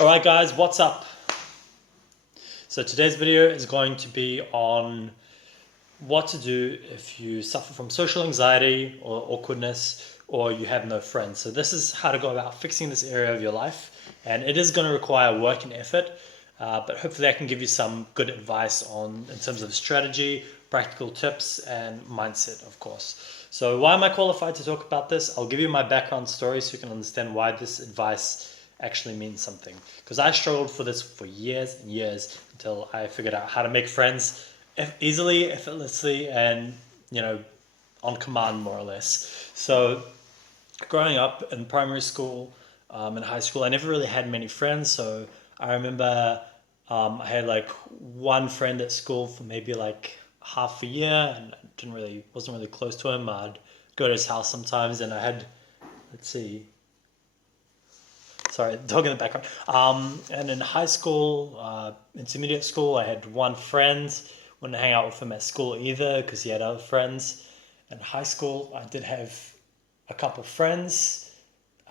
Alright guys, what's up? So today's video is going to be on what to do if you suffer from social anxiety or awkwardness or you have no friends. So this is how to go about fixing this area of your life, and it is going to require work and effort, but hopefully I can give you some good advice on in terms of strategy, practical tips, and mindset, of course. So why am I qualified to talk about this? I'll give you my background story so you can understand why this advice actually means something. Because I struggled for this for years and years until I figured out how to make friends easily, effortlessly, and on command, more or less. So growing up in primary school and high school, I never really had many friends. So I remember I had like one friend at school for maybe like half a year, and I wasn't really close to him. I'd go to his house sometimes, and I had, let's see, sorry, dog in the background. And in high school, intermediate school, I had one friend. Wouldn't hang out with him at school either because he had other friends. In high school, I did have a couple friends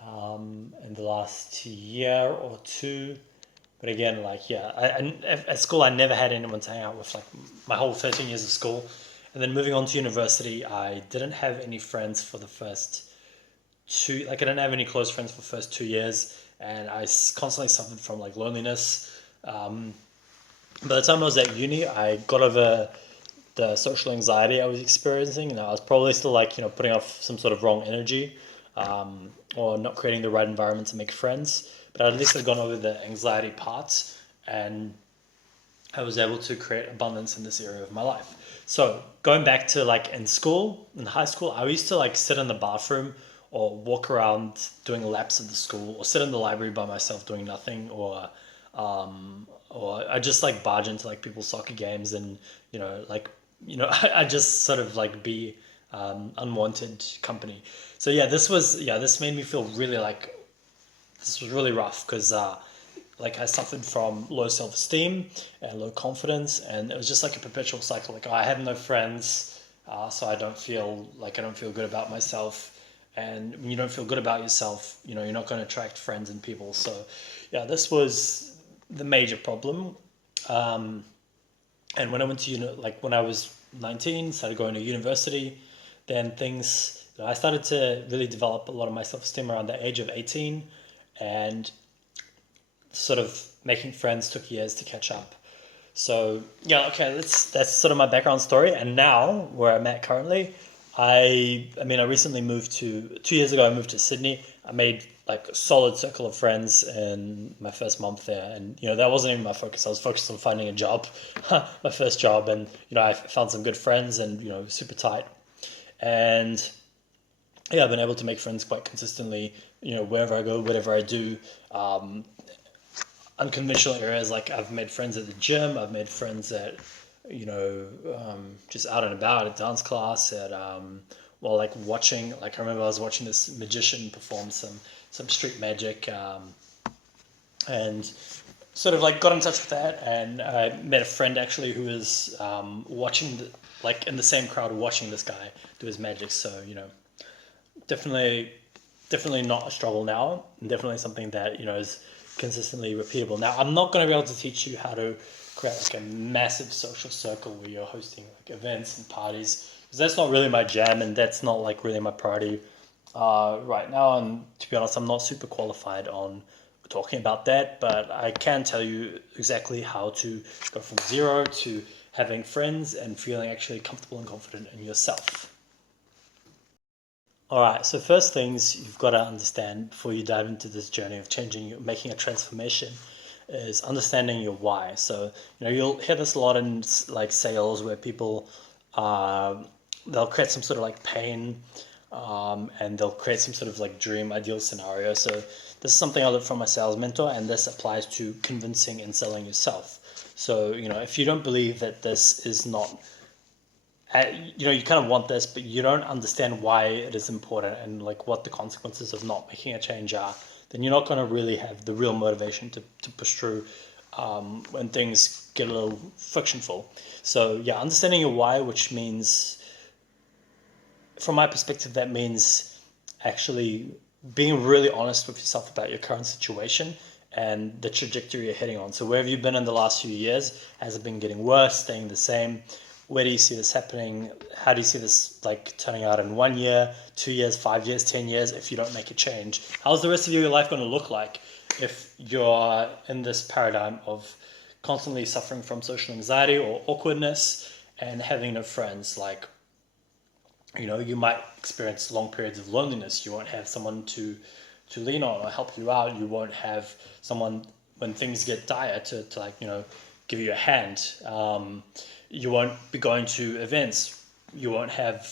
in the last year or two. But again, like, yeah, at school, I never had anyone to hang out with, like, my whole 13 years of school. And then moving on to university, I didn't have any friends for the first two, like, I didn't have any close friends for the first 2 years. And I constantly suffered from, like, loneliness. By the time I was at uni, I got over the social anxiety I was experiencing, and I was probably still like putting off some sort of wrong energy, or not creating the right environment to make friends. But at least I've gone over the anxiety parts, and I was able to create abundance in this area of my life. So going back to like in school, in high school, I used to like sit in the bathroom or walk around doing laps of the school, or sit in the library by myself doing nothing, or I just like barge into like people's soccer games, and like I just sort of like be unwanted company. So yeah, this made me feel really like this was really rough because like I suffered from low self esteem and low confidence, and it was just like a perpetual cycle. Like, oh, I have no friends, so I don't feel good about myself. And when you don't feel good about yourself, you're not going to attract friends and people. So yeah, this was the major problem. Um, and when I went to like when I was 19, started going to university, then things I started to really develop a lot of my self esteem around the age of 18, and sort of making friends took years to catch up. So yeah, okay, that's sort of my background story. And now where I'm at currently, I recently moved to 2 years ago. I moved to Sydney. I made like a solid circle of friends in my first month there, and that wasn't even my focus. I was focused on finding a job, my first job, and I found some good friends, and super tight. And yeah, I've been able to make friends quite consistently. Wherever I go, whatever I do. Unconventional areas, like I've made friends at the gym. I've made friends at just out and about at dance class, at well, like watching, like I remember I was watching this magician perform some street magic, and sort of like got in touch with that, and I met a friend actually who was watching like in the same crowd watching this guy do his magic. So definitely definitely not a struggle now, and definitely something that is consistently repeatable. Now, I'm not going to be able to teach you how to create like a massive social circle where you're hosting like events and parties, because that's not really my jam, and that's not like really my priority right now. And to be honest, I'm not super qualified on talking about that, but I can tell you exactly how to go from zero to having friends and feeling actually comfortable and confident in yourself. All right, so first things you've got to understand before you dive into this journey of changing, making a transformation, is understanding your why. So, you'll hear this a lot in like sales, where people, uh, they'll create some sort of like pain, and they'll create some sort of like dream ideal scenario. So this is something I learned from my sales mentor, and this applies to convincing and selling yourself. So, if you don't believe that this is not you kind of want this, but you don't understand why it is important and like what the consequences of not making a change are, then you're not going to really have the real motivation to push through when things get a little frictionful. So yeah, understanding your why, which means, from my perspective, that means actually being really honest with yourself about your current situation and the trajectory you're heading on. So where have you been in the last few years? Has it been getting worse, staying the same? Where do you see this happening? How do you see this like turning out in 1 year, 2 years, 5 years, 10 years if you don't make a change? How's the rest of your life going to look like if you're in this paradigm of constantly suffering from social anxiety or awkwardness and having no friends? Like, you might experience long periods of loneliness. You won't have someone to lean on or help you out. You won't have someone when things get dire to like, give you a hand. You won't be going to events. You won't have,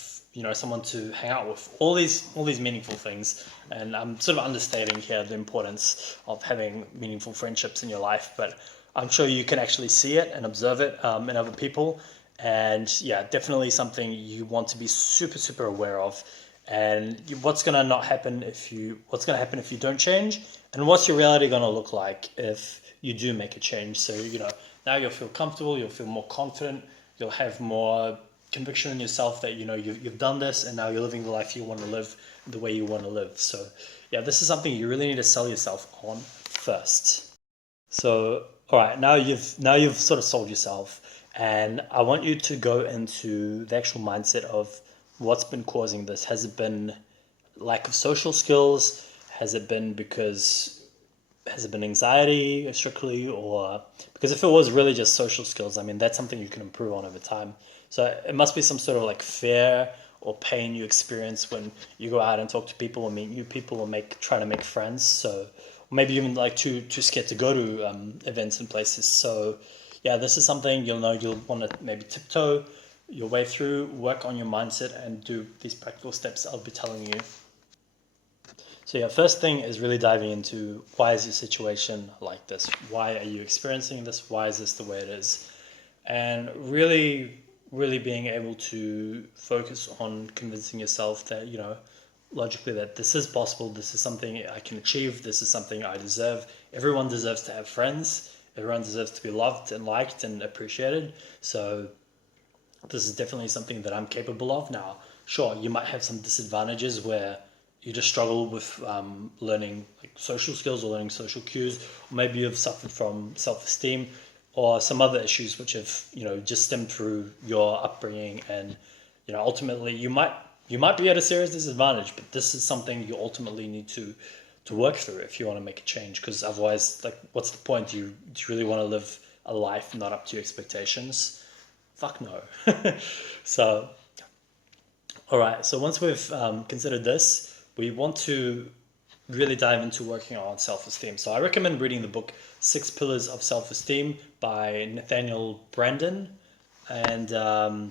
someone to hang out with. All these meaningful things. And I'm sort of understating here the importance of having meaningful friendships in your life, but I'm sure you can actually see it and observe it in other people. And yeah, definitely something you want to be super, super aware of. And what's going to happen if you don't change, and what's your reality going to look like if you do make a change. So now you'll feel comfortable, you'll feel more confident, you'll have more conviction in yourself that you've done this, and now you're living the life you want to live the way you want to live. So yeah, this is something you really need to sell yourself on first. So all right, now you've sort of sold yourself, and I want you to go into the actual mindset of what's been causing this. Has it been lack of social skills? Has it been anxiety strictly, or because if it was really just social skills, I mean, that's something you can improve on over time. So it must be some sort of like fear or pain you experience when you go out and talk to people or meet new people or try to make friends. So maybe even like too scared to go to events and places. So yeah, this is something you'll want to maybe tiptoe your way through, work on your mindset, and do these practical steps I'll be telling you. So yeah, first thing is really diving into why is your situation like this? Why are you experiencing this? Why is this the way it is? And really, really being able to focus on convincing yourself that, logically that this is possible, this is something I can achieve, this is something I deserve. Everyone deserves to have friends. Everyone deserves to be loved and liked and appreciated. So this is definitely something that I'm capable of. Now, sure, you might have some disadvantages where you just struggle with learning like social skills or learning social cues, or maybe you've suffered from self-esteem or some other issues which have just stemmed through your upbringing, and ultimately you might be at a serious disadvantage, but this is something you ultimately need to work through if you want to make a change, because otherwise, like, what's the point? Do you really want to live a life not up to your expectations? Fuck no. So all right, so once we've considered this, we want to really dive into working on self-esteem. So I recommend reading the book Six Pillars of Self-Esteem by Nathaniel Branden. And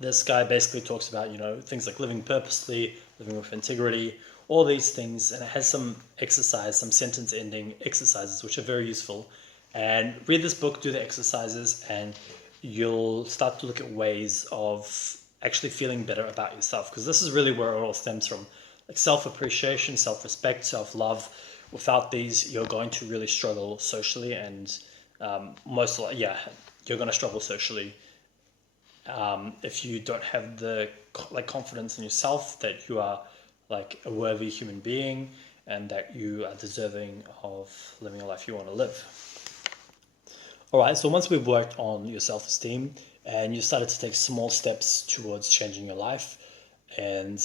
this guy basically talks about, things like living purposely, living with integrity, all these things. And it has some sentence ending exercises, which are very useful. And read this book, do the exercises, and you'll start to look at ways of actually feeling better about yourself, because this is really where it all stems from, like self-appreciation, self-respect, self-love. Without these, you're going to really struggle socially, and you're going to struggle socially if you don't have the confidence in yourself that you are like a worthy human being and that you are deserving of living a life you want to live. All right, so once we've worked on your self-esteem and you started to take small steps towards changing your life and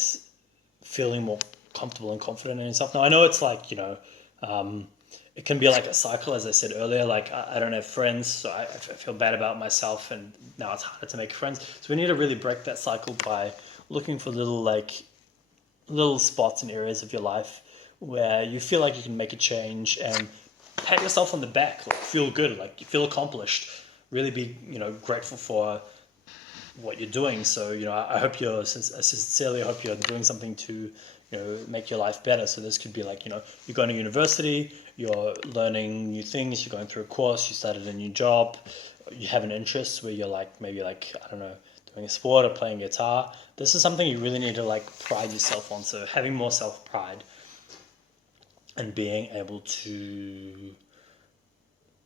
feeling more comfortable and confident in yourself. Now, I know it's like, it can be like a cycle, as I said earlier. Like, I don't have friends, so I feel bad about myself, and now it's harder to make friends. So we need to really break that cycle by looking for little spots and areas of your life where you feel like you can make a change and pat yourself on the back, like feel good, like you feel accomplished, really be grateful for what you're doing. So I sincerely hope you're doing something to make your life better. So this could be like you're going to university, you're learning new things, you're going through a course, you started a new job, you have an interest where you're like maybe like I don't know, doing a sport or playing guitar. This is something you really need to like pride yourself on. So having more self-pride and being able to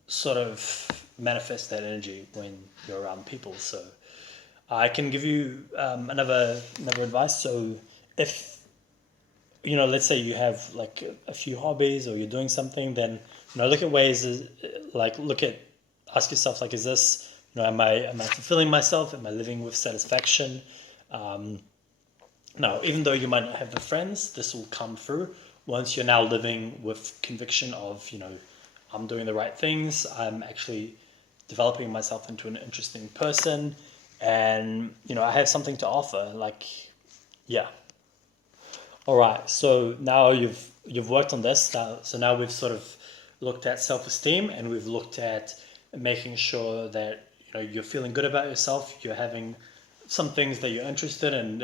sort of manifest that energy when you're around people. So I can give you another advice. So if let's say you have like a few hobbies or you're doing something, then look at ways like look at ask yourself like, is this am I fulfilling myself? Am I living with satisfaction? Um, Now, even though you might not have the friends, this will come through once you're now living with conviction of, I'm doing the right things. I'm actually developing myself into an interesting person, and I have something to offer. Like, yeah. All right. So now you've worked on this. So now we've sort of looked at self-esteem, and we've looked at making sure that you're feeling good about yourself. You're having some things that you're interested in,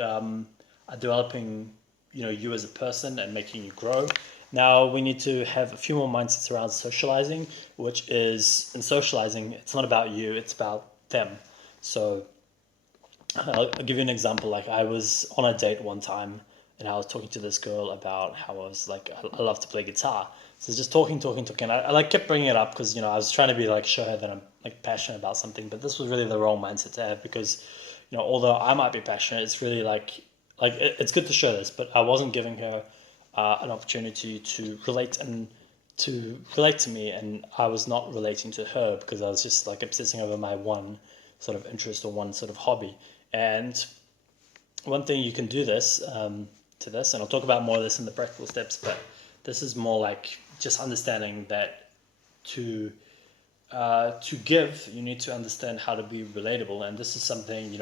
are developing you as a person and making you grow. Now we need to have a few more mindsets around socializing, which is in socializing, it's not about you, it's about them. So I'll give you an example. Like I was on a date one time and I was talking to this girl about how I was like, I love to play guitar. So just talking. I like kept bringing it up because, I was trying to be like, show her that I'm like passionate about something, but this was really the wrong mindset to have because, although I might be passionate, it's really it's good to show this, but I wasn't giving her an opportunity to relate to me, and I was not relating to her because I was just like obsessing over my one sort of interest or one sort of hobby. And one thing you can do this to this, and I'll talk about more of this in the practical steps, but this is more like just understanding that to to give, you need to understand how to be relatable. And this is something,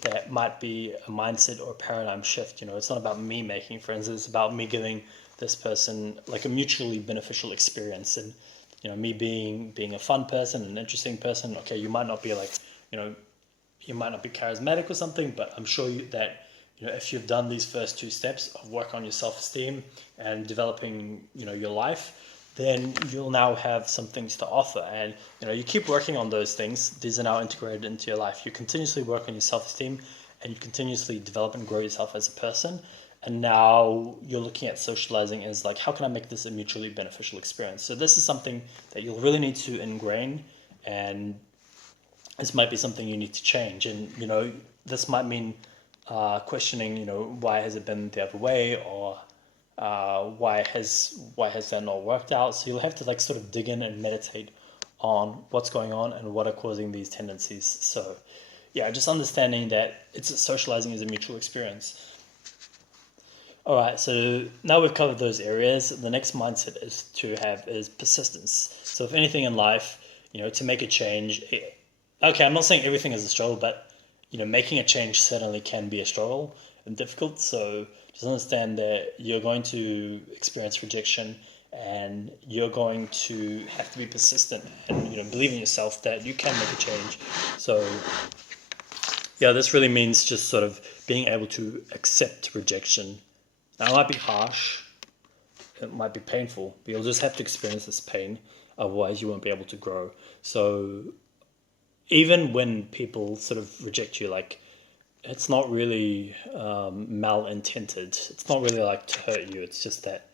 that might be a mindset or a paradigm shift. It's not about me making friends, it's about me giving this person like a mutually beneficial experience. And, me being a fun person, an interesting person. Okay, you might not be like, you know, you might not be charismatic or something, but I'm sure that, if you've done these first two steps of work on your self-esteem and developing, your life, then you'll now have some things to offer. And you keep working on those things. These are now integrated into your life. You continuously work on your self-esteem and you continuously develop and grow yourself as a person. And now you're looking at socializing as like, how can I make this a mutually beneficial experience? So this is something that you'll really need to ingrain, and this might be something you need to change. And this might mean questioning, why has it been the other way, or why has that not worked out? So you'll have to like sort of dig in and meditate on what's going on and what are causing these tendencies. So yeah, just understanding that socializing is a mutual experience. All right, so now we've covered those areas. The next mindset is persistence. So if anything in life, to make a change, okay, I'm not saying everything is a struggle, but making a change certainly can be a struggle and difficult. So just understand that you're going to experience rejection, and you're going to have to be persistent and believe in yourself that you can make a change. So yeah, this really means just sort of being able to accept rejection. Now, it might be harsh, it might be painful, but you'll just have to experience this pain. Otherwise, you won't be able to grow. So even when people sort of reject you, like, it's not really malintended. It's not really like to hurt you. It's just that,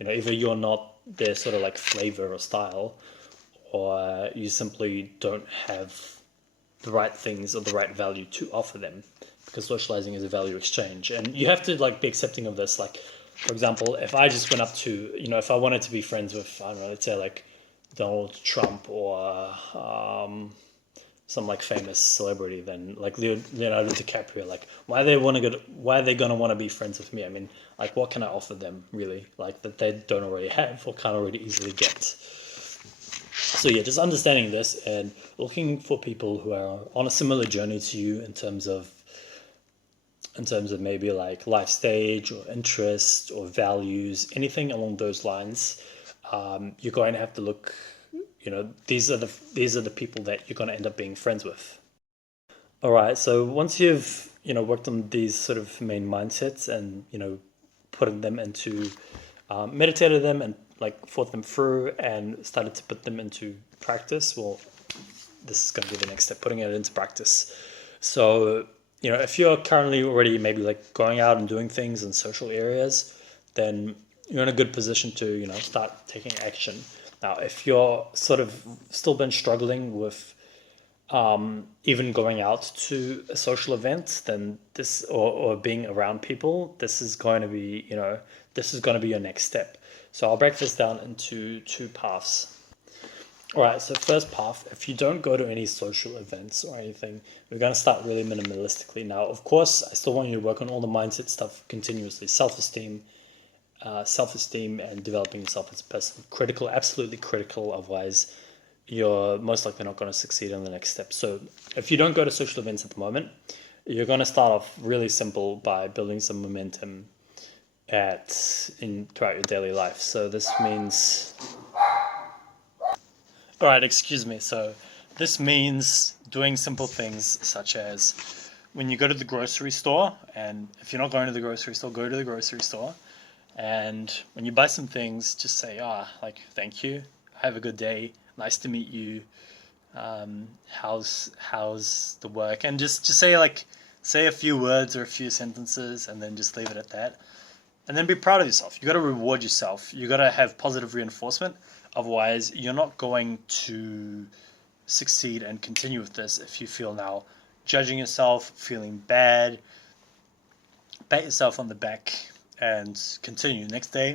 either you're not their sort of like flavor or style, or you simply don't have the right things or the right value to offer them, because socializing is a value exchange. And you have to like be accepting of this. Like, for example, if I just went up to, if I wanted to be friends with, I don't know, let's say like Donald Trump or some like famous celebrity, then like Leonardo DiCaprio, like why are they gonna want to be friends with me? I mean, like what can I offer them really, like that they don't already have or can't already easily get? So yeah, just understanding this and looking for people who are on a similar journey to you in terms of maybe like life stage or interest or values, anything along those lines. You're going to have to look. These are the people that you're going to end up being friends with. All right. So once you've worked on these sort of main mindsets and putting them into meditated them and like thought them through and started to put them into practice. Well, this is going to be the next step, putting it into practice. So if you're currently already maybe like going out and doing things in social areas, then you're in a good position to start taking action. Now, if you're sort of still been struggling with even going out to a social event, then this or being around people, this is going to be this is going to be your next step. So I'll break this down into two paths. All right, so first path, if you don't go to any social events or anything, we're going to start really minimalistically. Now, of course, I still want you to work on all the mindset stuff continuously. Self-esteem and developing yourself as a person. Critical, absolutely critical. Otherwise, you're most likely not going to succeed in the next step. So if you don't go to social events at the moment, you're going to start off really simple by building some momentum throughout your daily life. So this means, all right, excuse me. So this means doing simple things such as when you go to the grocery store, and if you're not going to the grocery store, go to the grocery store. And when you buy some things, just say, like, thank you, have a good day, nice to meet you, how's the work, and just say a few words or a few sentences, and then just leave it at that. And then be proud of yourself. You got to reward yourself. You got to have positive reinforcement. Otherwise, you're not going to succeed and continue with this if you feel now judging yourself, feeling bad. Pat yourself on the back and continue. Next day,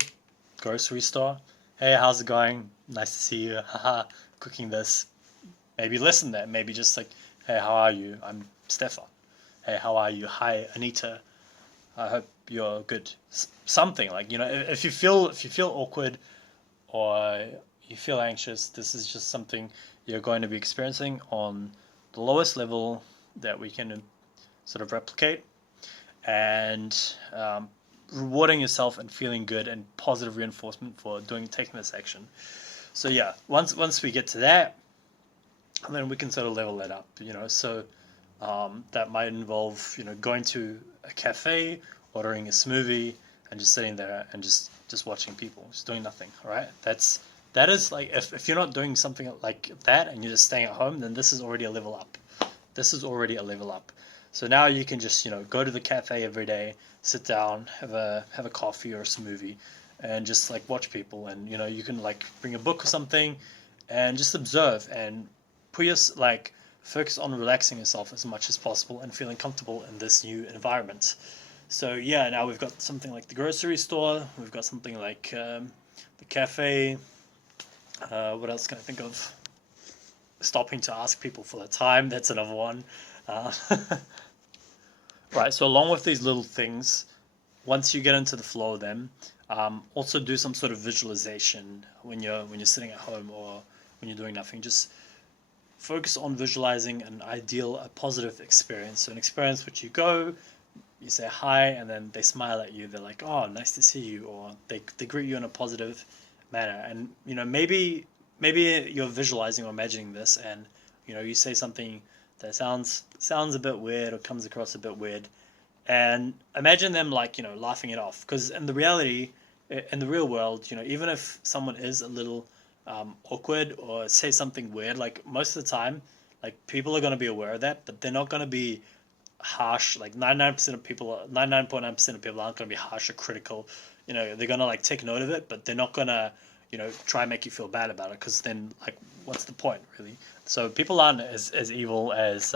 grocery store. Hey, how's it going? Nice to see you. Haha, cooking this. Maybe listen to that. Maybe just like, hey, how are you? I'm Stefan. Hey, how are you? Hi, Anita. I hope you're good. Something like, if you feel awkward or you feel anxious, this is just something you're going to be experiencing on the lowest level that we can sort of replicate, and rewarding yourself and feeling good and positive reinforcement for taking this action. So yeah, once we get to that, then we can sort of level that up, so that might involve going to a cafe, ordering a smoothie, and just sitting there and just watching people, just doing nothing. All right, that is like, if you're not doing something like that and you're just staying at home, then this is already a level up. This is already a level up. So now you can just go to the cafe every day, sit down, have a coffee or a smoothie, and just like watch people, and you can like bring a book or something, and just observe and focus on relaxing yourself as much as possible and feeling comfortable in this new environment. So yeah, now we've got something like the grocery store, we've got something like the cafe. What else can I think of? Stopping to ask people for the time, that's another one. Right, so along with these little things, once you get into the flow of them, also do some sort of visualization when you're sitting at home or when you're doing nothing. Just focus on visualizing a positive experience. So an experience which you say hi, and then they smile at you. They're like, "Oh, nice to see you," or they greet you in a positive manner. And maybe you're visualizing or imagining this, and you say something that sounds a bit weird or comes across a bit weird, and imagine them like laughing it off. Because in the real world, even if someone is a little awkward or say something weird, like most of the time, like people are going to be aware of that, but they're not going to be harsh. Like 99.9% of people aren't going to be harsh or critical. They're going to like take note of it, but they're not going to try and make you feel bad about it, because then like what's the point, really? So people aren't as evil as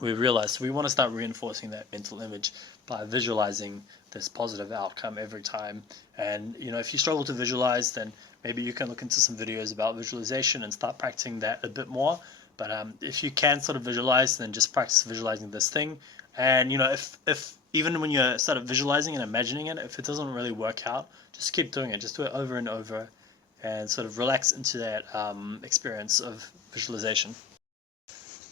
we realize. So we want to start reinforcing that mental image by visualizing this positive outcome every time. And if you struggle to visualize, then maybe you can look into some videos about visualization and start practicing that a bit more. But if you can sort of visualize, then just practice visualizing this thing. And if even when you're sort of visualizing and imagining it, if it doesn't really work out, just keep doing it. Just do it over and over, and sort of relax into that experience of visualization.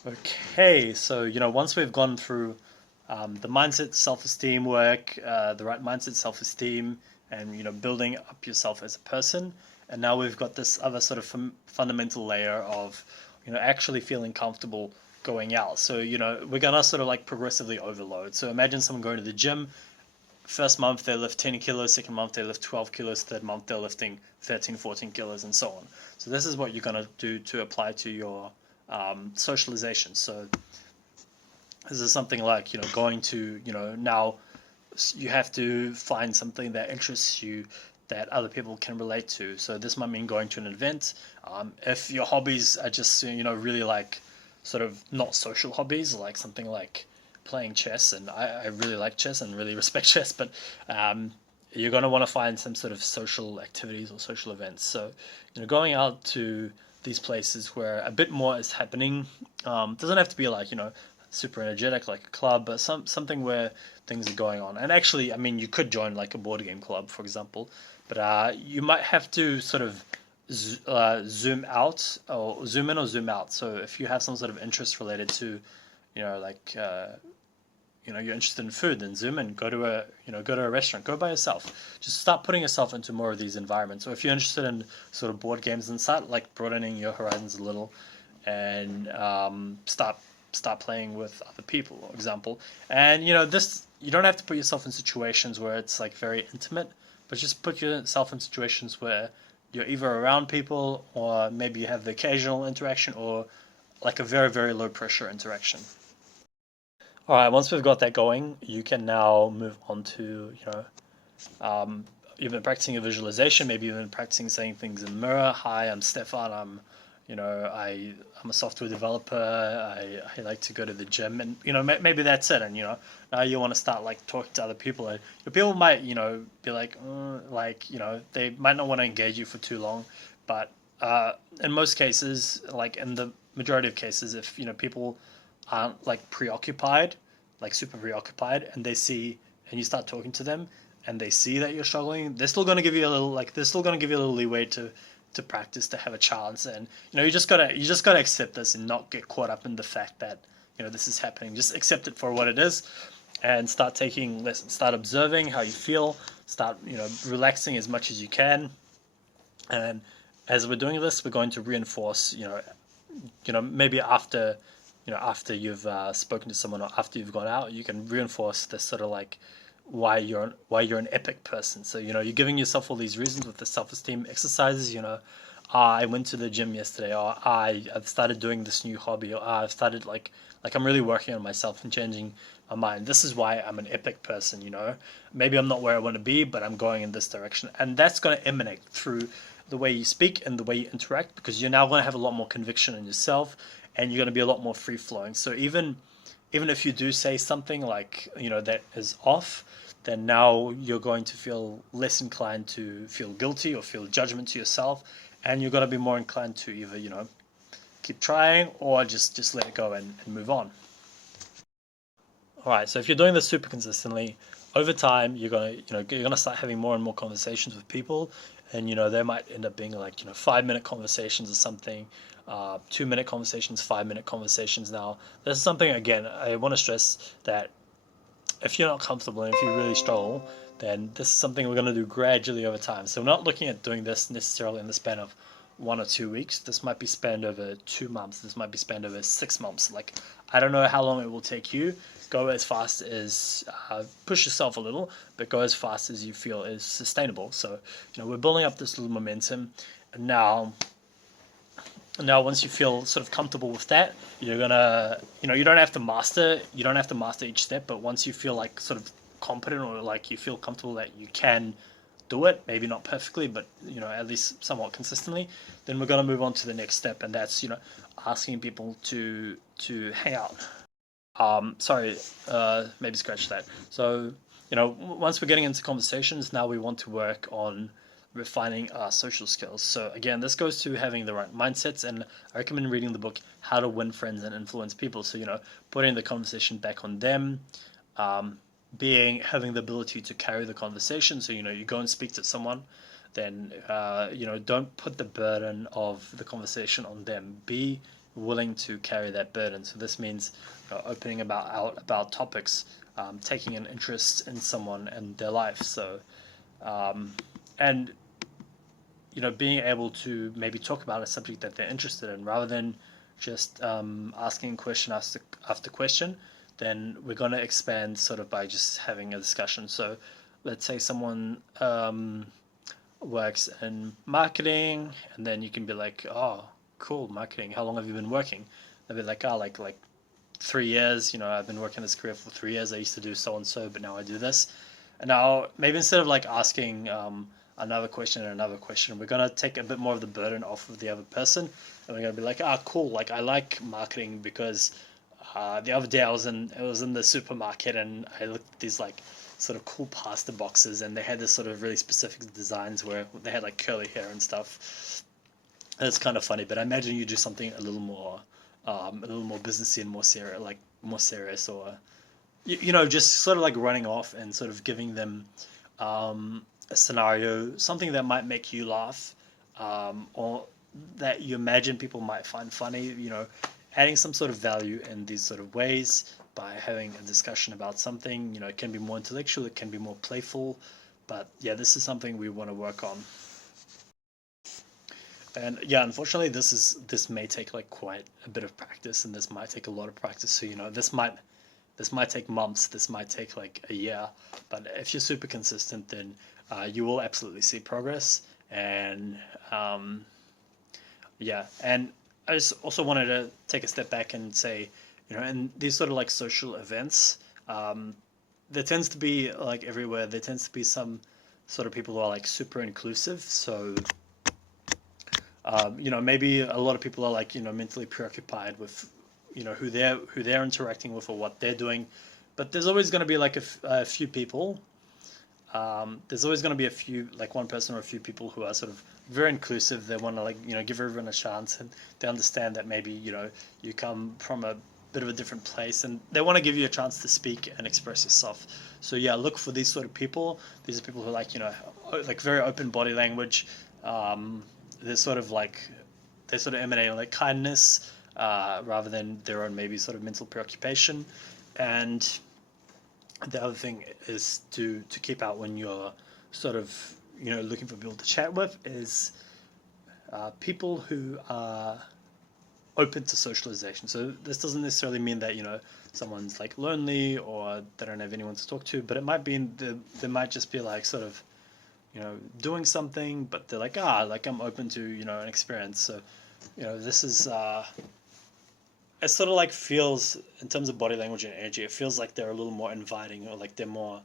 Okay, so once we've gone through the mindset, self-esteem work, the right mindset, self-esteem, and building up yourself as a person, and now we've got this other sort of fundamental layer of actually feeling comfortable going out. So we're gonna sort of like progressively overload. So imagine someone going to the gym. First month they lift 10 kilos, second month they lift 12 kilos, third month they're lifting 13, 14 kilos, and so on. So this is what you're gonna do to apply to your socialization. So this is something like going to now you have to find something that interests you that other people can relate to. So this might mean going to an event. If your hobbies are just really like sort of not social hobbies, like something like playing chess, and I really like chess and really respect chess, but you're going to want to find some sort of social activities or social events. So, going out to these places where a bit more is happening. Doesn't have to be like, super energetic like a club, but something where things are going on. And actually, I mean, you could join like a board game club, for example, but you might have to sort of zoom out or zoom in or zoom out. So if you have some sort of interest related to, like you're interested in food, then zoom in, go to a restaurant, go by yourself. Just start putting yourself into more of these environments. Or if you're interested in sort of board games, and start like broadening your horizons a little, and start playing with other people, for example. And this, you don't have to put yourself in situations where it's like very intimate, but just put yourself in situations where you're either around people, or maybe you have the occasional interaction, or like a very, very low pressure interaction. All right, once we've got that going, you can now move on to, you've been practicing your visualization, maybe you've been practicing saying things in the mirror. Hi, I'm Stefan. I'm a software developer. I like to go to the gym, and maybe that's it. And now you want to start like talking to other people, and people might be like, they might not want to engage you for too long, but in most cases, like in the majority of cases, if people aren't like preoccupied, like super preoccupied, and you start talking to them, and they see that you're struggling, they're still going to give you a little leeway to practice, to have a chance. And you just gotta accept this and not get caught up in the fact that this is happening. Just accept it for what it is, and start taking lessons, start observing how you feel, start relaxing as much as you can. And as we're doing this, we're going to reinforce, maybe after you've spoken to someone, or after you've gone out, you can reinforce this sort of like why you're an epic person. So you're giving yourself all these reasons with the self-esteem exercises. I went to the gym yesterday, or I've started doing this new hobby, or I've started like I'm really working on myself and changing my mind. This is why I'm an epic person. Maybe I'm not where I want to be, but I'm going in this direction, and that's going to emanate through the way you speak and the way you interact, because you're now going to have a lot more conviction in yourself, and you're going to be a lot more free flowing. So even if you do say something like that is off, then now you're going to feel less inclined to feel guilty or feel judgment to yourself, and you're going to be more inclined to either keep trying, or just let it go and move on. All right, so if you're doing this super consistently, over time you're gonna start having more and more conversations with people, and they might end up being like 5-minute conversations or something, 2-minute conversations, 5-minute conversations. Now, this is something, again, I want to stress that if you're not comfortable and if you really struggle, then this is something we're going to do gradually over time. So we're not looking at doing this necessarily in the span of 1 or 2 weeks. This might be spanned over 2 months. This might be spanned over 6 months. Like, I don't know how long it will take you. Go as fast as, push yourself a little, but go as fast as you feel is sustainable. So, we're building up this little momentum. And now once you feel sort of comfortable with that, you're gonna you don't have to master each step, but once you feel like sort of competent, or like you feel comfortable that you can do it, maybe not perfectly, but at least somewhat consistently, then we're going to move on to the next step, and that's asking people to hang out. Sorry, maybe scratch that. So once we're getting into conversations, now we want to work on refining our social skills. So again, this goes to having the right mindsets, and I recommend reading the book How to Win Friends and Influence People. So putting the conversation back on them, having the ability to carry the conversation. So you go and speak to someone, then don't put the burden of the conversation on them. Be willing to carry that burden. So this means opening about topics, taking an interest in someone and their life. So and being able to maybe talk about a subject that they're interested in, rather than just asking question after question. Then we're going to expand sort of by just having a discussion. So let's say someone works in marketing, and then you can be like, oh, cool, marketing, how long have you been working? They'll be like, oh, like 3 years. I've been working this career for 3 years. I used to do so and so, but now I do this. And now maybe instead of like asking another question and another question, we're going to take a bit more of the burden off of the other person, and we're going to be like, ah, cool, like I like marketing because The other day I was in the supermarket and I looked at these like sort of cool pasta boxes, and they had this sort of really specific designs where they had like curly hair and stuff. And it's kind of funny, but I imagine you do something a little more businessy and more serious, like more serious, or you know, just sort of like running off and sort of giving them a scenario, something that might make you laugh, or that you imagine people might find funny, you know, adding some sort of value in these sort of ways by having a discussion about something. You know, it can be more intellectual, it can be more playful, but yeah, this is something we want to work on. And yeah, unfortunately, this may take like quite a bit of practice, and this might take a lot of practice. So you know, this might take months, this might take like a year, but if you're super consistent, then you will absolutely see progress. And um, yeah, and I just also wanted to take a step back and say, you know, in these sort of like social events, um, there tends to be like everywhere, there tends to be some sort of people who are like super inclusive. So you know, maybe a lot of people are like, you know, mentally preoccupied with, you know, who they're interacting with or what they're doing, but there's always going to be like a few people. There's always going to be a few, like one person or a few people who are sort of very inclusive. They want to like, you know, give everyone a chance, and they understand that maybe, you know, you come from a bit of a different place, and they want to give you a chance to speak and express yourself. So yeah, look for these sort of people. These are people who like, you know, like very open body language. Um, they're sort of like they sort of emanate like kindness, rather than their own maybe sort of mental preoccupation. And the other thing is to keep out when you're sort of, you know, looking for people to chat with is people who are open to socialization. So this doesn't necessarily mean that, you know, someone's like lonely or they don't have anyone to talk to, but it might be they might just be like sort of, you know, doing something, but they're like, like I'm open to, you know, an experience. So you know, this is it sort of like feels, in terms of body language and energy, it feels like they're a little more inviting, or like they're more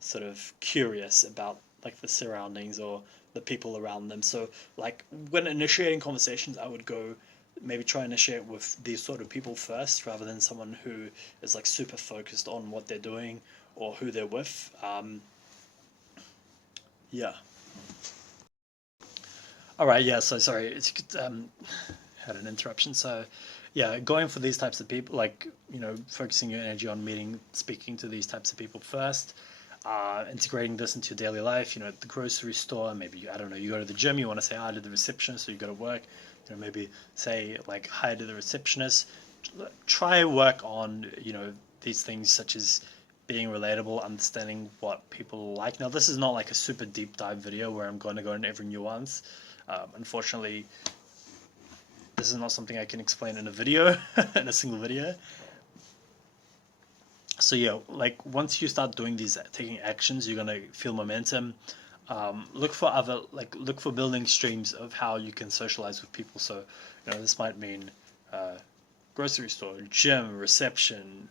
sort of curious about like the surroundings or the people around them. So like when initiating conversations, I would go maybe try and initiate with these sort of people first, rather than someone who is like super focused on what they're doing or who they're with. Yeah. All right. Yeah. So sorry, it's had an interruption. So yeah, going for these types of people, like, you know, focusing your energy on meeting, speaking to these types of people first, integrating this into your daily life. You know, at the grocery store, maybe, I don't know, you go to the gym, you want to say hi to the receptionist, so you go to work, you know, maybe say like hi to the receptionist. Try work on, you know, these things such as being relatable, understanding what people like. Now, this is not like a super deep dive video where I'm going to go into every nuance. Unfortunately, this is not something I can explain in a video, in a single video. So yeah, like once you start doing these, taking actions, you're gonna feel momentum. Look for other, like look for building streams of how you can socialize with people. So you know, this might mean uh, grocery store, gym, reception,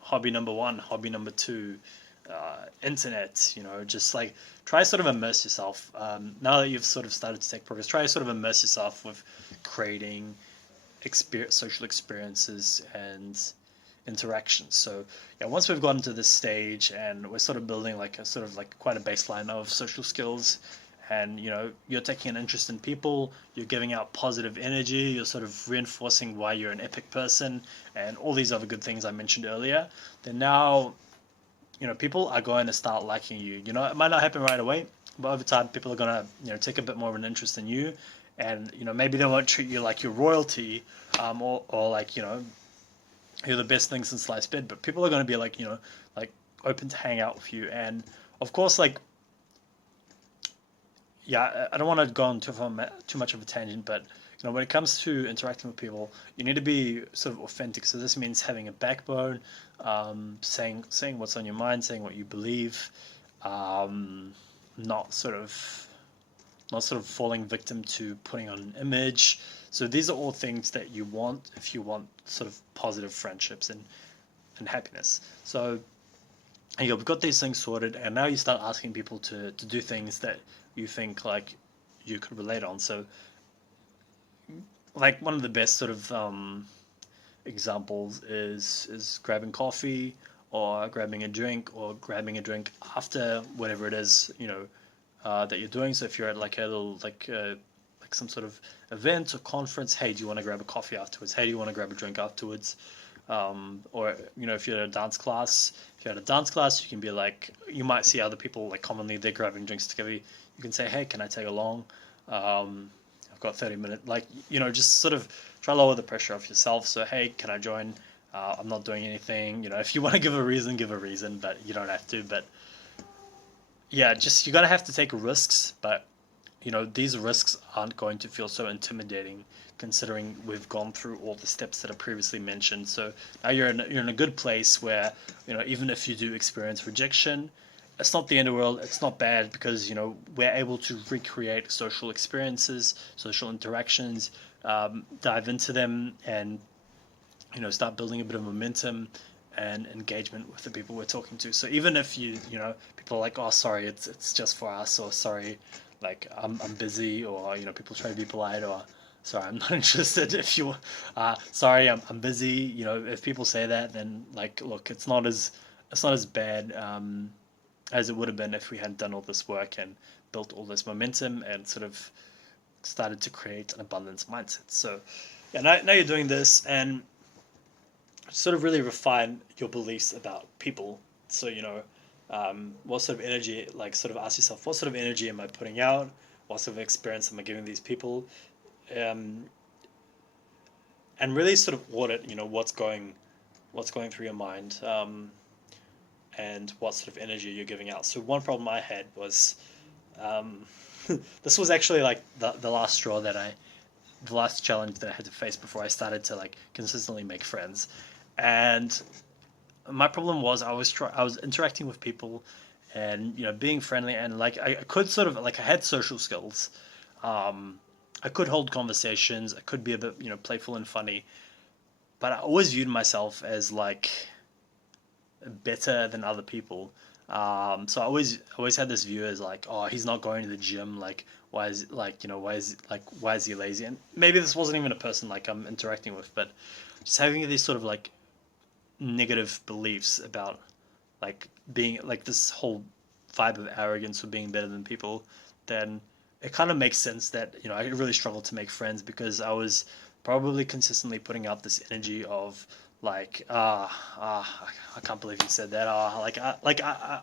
hobby number one, hobby number two, internet. You know, just like try sort of immerse yourself. Now that you've sort of started to take progress, try to sort of immerse yourself with creating social experiences and interactions. So yeah, once we've gotten to this stage and we're sort of building like a sort of like quite a baseline of social skills, and you know, you're taking an interest in people, you're giving out positive energy, you're sort of reinforcing why you're an epic person, and all these other good things I mentioned earlier, then now, you know, people are going to start liking you. You know, it might not happen right away, but over time people are going to, you know, take a bit more of an interest in you. And you know, maybe they won't treat you like you're royalty, or like, you know, you're the best thing since sliced bread, but people are going to be like, you know, like open to hang out with you. And of course, like, yeah, I don't want to go on too much of a tangent, but you know, when it comes to interacting with people, you need to be sort of authentic. So this means having a backbone, saying what's on your mind, saying what you believe, um, not sort of not sort of falling victim to putting on an image. So these are all things that you want if you want sort of positive friendships and happiness. So you know, we've got these things sorted, and now you start asking people to do things that you think like you could relate on. So like one of the best sort of examples is grabbing coffee, or grabbing a drink, or grabbing a drink after whatever it is, that you're doing. So if you're at like a little like some sort of event or conference, hey, do you want to grab a coffee afterwards? Hey, do you want to grab a drink afterwards? Or if you're at a dance class, you can be like, you might see other people like commonly they're grabbing drinks together. You can say, hey, can I tag along? I've got 30 minutes. Like, just sort of try to lower the pressure off yourself. So hey, can I join? I'm not doing anything. If you want to give a reason, give a reason, but you don't have to. But yeah, just you're gonna have to take risks, but these risks aren't going to feel so intimidating considering we've gone through all the steps that I previously mentioned. So now you're in a good place where, even if you do experience rejection, it's not the end of the world. It's not bad because, we're able to recreate social experiences, social interactions, dive into them, and, start building a bit of momentum and engagement with the people we're talking to. So even if people are like, oh, sorry, it's just for us, or sorry, like I'm busy, or people try to be polite, or sorry, I'm not interested. If you sorry, I'm busy. If people say that, then like, look, it's not as bad as it would have been if we hadn't done all this work and built all this momentum and sort of started to create an abundance mindset. So yeah, now you're doing this and sort of really refine your beliefs about people. So what sort of energy, like, sort of ask yourself, what sort of energy am I putting out? What sort of experience am I giving these people? um, and really sort of audit, what's going through your mind, and what sort of energy you're giving out. So one problem I had was, um, this was actually like the last straw the last challenge that I had to face before I started to like consistently make friends. And my problem was I was interacting with people, and being friendly, and like I could sort of like, I had social skills. Um, I could hold conversations. I could be a bit playful and funny, but I always viewed myself as like better than other people. So I always had this view as like, oh, he's not going to the gym. Like, why is like why is he lazy? And maybe this wasn't even a person like I'm interacting with, but just having these sort of like negative beliefs about like being like this whole vibe of arrogance or being better than people, then it kind of makes sense that I really struggled to make friends because I was probably consistently putting out this energy of like, I can't believe you said that. I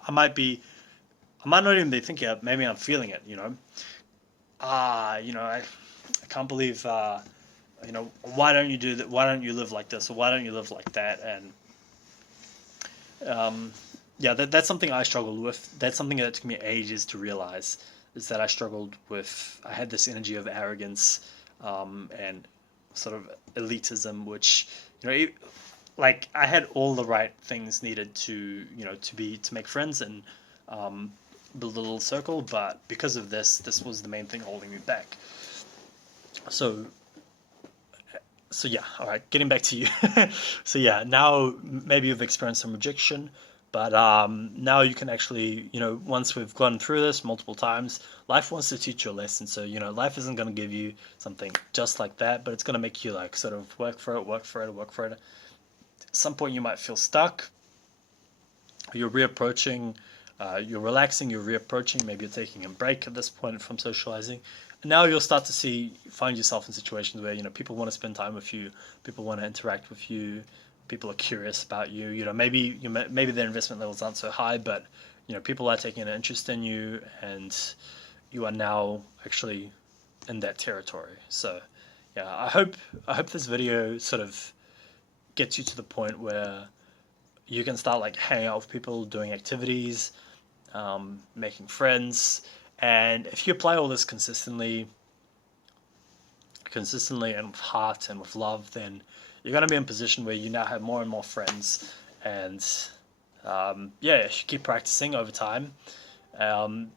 I might not even be thinking it. Maybe I'm feeling it. I can't believe. Why don't you do that? Why don't you live like this? Or why don't you live like that? And um, yeah, that's something I struggled with. That's something that took me ages to realize, is that I struggled with. I had this energy of arrogance, and sort of elitism, which like I had all the right things needed to make friends and um, build a little circle, but because of this was the main thing holding me back. So yeah, all right, getting back to you. So yeah, now maybe you've experienced some rejection, but now you can actually, once we've gone through this multiple times, life wants to teach you a lesson. So life isn't going to give you something just like that, but it's going to make you like sort of work for it, work for it, work for it. At some point you might feel stuck. You're reapproaching, you're relaxing, you're reapproaching. Maybe you're taking a break at this point from socializing. And now you'll start to find yourself in situations where people want to spend time with you, people want to interact with you, people are curious about you. Maybe their investment levels aren't so high, but people are taking an interest in you, and you are now actually in that territory. So yeah, I hope this video sort of gets you to the point where you can start like hanging out with people, doing activities, making friends. And if you apply all this consistently and with heart and with love, then you're going to be in a position where you now have more and more friends. And yeah, if you keep practicing over time, um,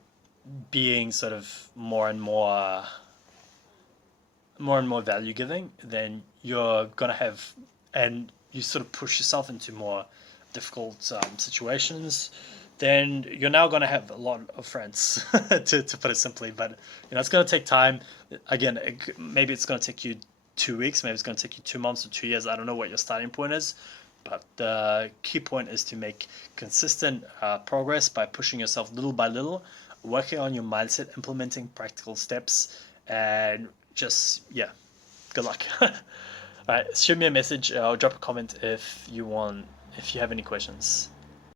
being sort of more and more value giving, then you're going to have, and you sort of push yourself into more difficult situations, then you're now going to have a lot of friends, to put it simply. But it's going to take time. Again, maybe it's going to take you 2 weeks, maybe it's going to take you 2 months or 2 years. I don't know what your starting point is, but the key point is to make consistent progress by pushing yourself little by little, working on your mindset, implementing practical steps, and just, yeah, good luck. All right, shoot me a message or drop a comment if you have any questions.